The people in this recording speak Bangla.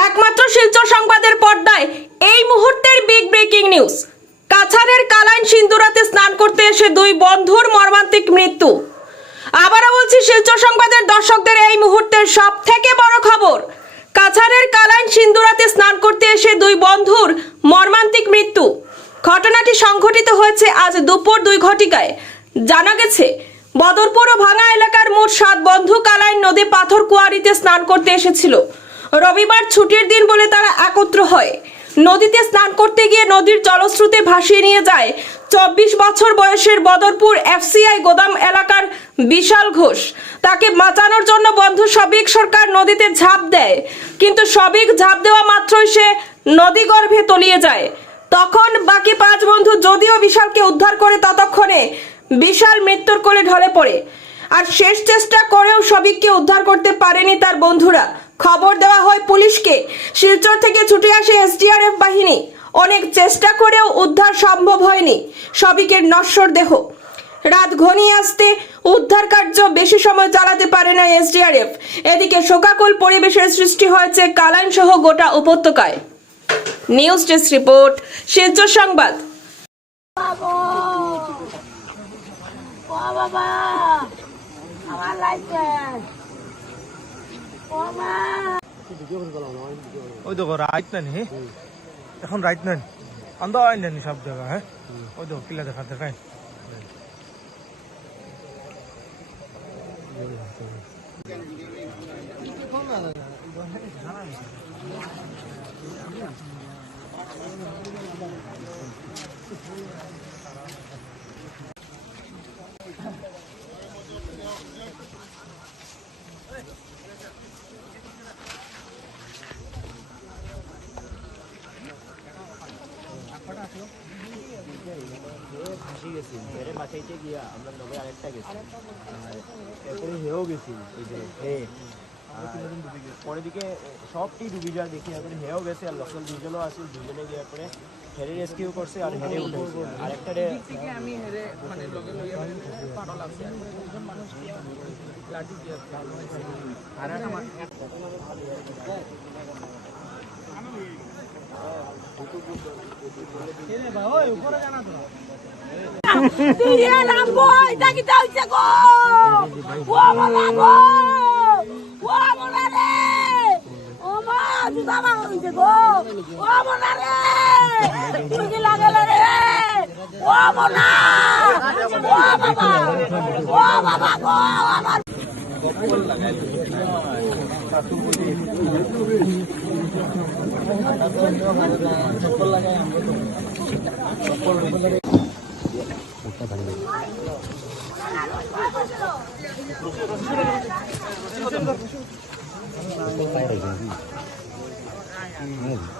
একমাত্র শিলচর সংবাদের পর্দায় এই মুহূর্তের বিগ ব্রেকিং নিউজ। কাছাড়ের কালাইন সিন্দুরাতে স্নান করতে এসে দুই বন্ধুর মর্মান্তিক মৃত্যু। আবারও বলছি, শিলচর সংবাদের দর্শকদের এই মুহূর্তের সবথেকে বড় খবর, কাছাড়ের কালাইন সিন্দুরাতে স্নান করতে এসে দুই বন্ধুর মর্মান্তিক মৃত্যু। ঘটনাটি সংঘটিত হয়েছে আজ দুপুর 2 ঘটিকায়। জানা গেছে, বদরপুর ও ভাঙা এলাকার মোট 7 বন্ধু কালাইন নদী পাথর কুয়ারিতে স্নান করতে এসেছিল। রবিবার ছুটির দিন বলে তারা একত্র হয়। নদীতে স্নান করতে গিয়ে নদীর জলস্রোতে ভাসিয়ে নিয়ে যায় 24 বছর বয়সের বদরপুর এফসিআই গোদাম এলাকার বিশাল ঘোষ। তাকে বাঁচানোর জন্য বন্ধু সবিক সরকার নদীতে ঝাঁপ দেয়, কিন্তু সবিক ঝাঁপ দেওয়া মাত্রই সে নদী গর্ভে তলিয়ে যায়। তখন বাকি 5 বন্ধু যদিও বিশালকে উদ্ধার করে, ততক্ষণে বিশাল মৃত্যুর কোলে ঢলে পড়ে। আর শেষ চেষ্টা করেও সবিককে উদ্ধার করতে পারেনি তার বন্ধুরা। খবর দেওয়া হয় পুলিশকে। শিলচর থেকে ছুটে আসে এসডিআরএফ বাহিনী। অনেক চেষ্টা করেও উদ্ধার সম্ভব হয়নি সবিকের নশ্বর দেহ। রাত ঘনিয়ে আসতে উদ্ধার কার্য বেশি সময় চালাতে পারে না এসডিআরএফ। এদিকে শোকাকুল পরিবেশের সৃষ্টি হয়েছে কালাইন সহ গোটা উপত্যকায়। নিউজ ডেস্ক রিপোর্ট, শিলচর সংবাদ। ওই দেখো রাইট নেই, এখন রাইট নেই, আন্দা নেই সব জায়গা। হ্যাঁ, ওই দেখো কিলা দেখা দেখায়। ফাঁসি গেছি হেরে বাঁচাইতে গিয়া আমরা নবে আরেকটা গেছি, এরপরে হেও গেছি। এই যে হে পরের দিকে সবটি ডুবি যাওয়ার দেখি, এরপরে হেও গেছে আর লোকাল 2জনও আছে। 2জনে গিয়ে পরে হেরে রেস্কিউ করছে আর হেরে উঠেছে। আরেকটা আমি হেরে মানে লগে লগে পাটল আছে লাঠি দিয়ে আর আমার Ini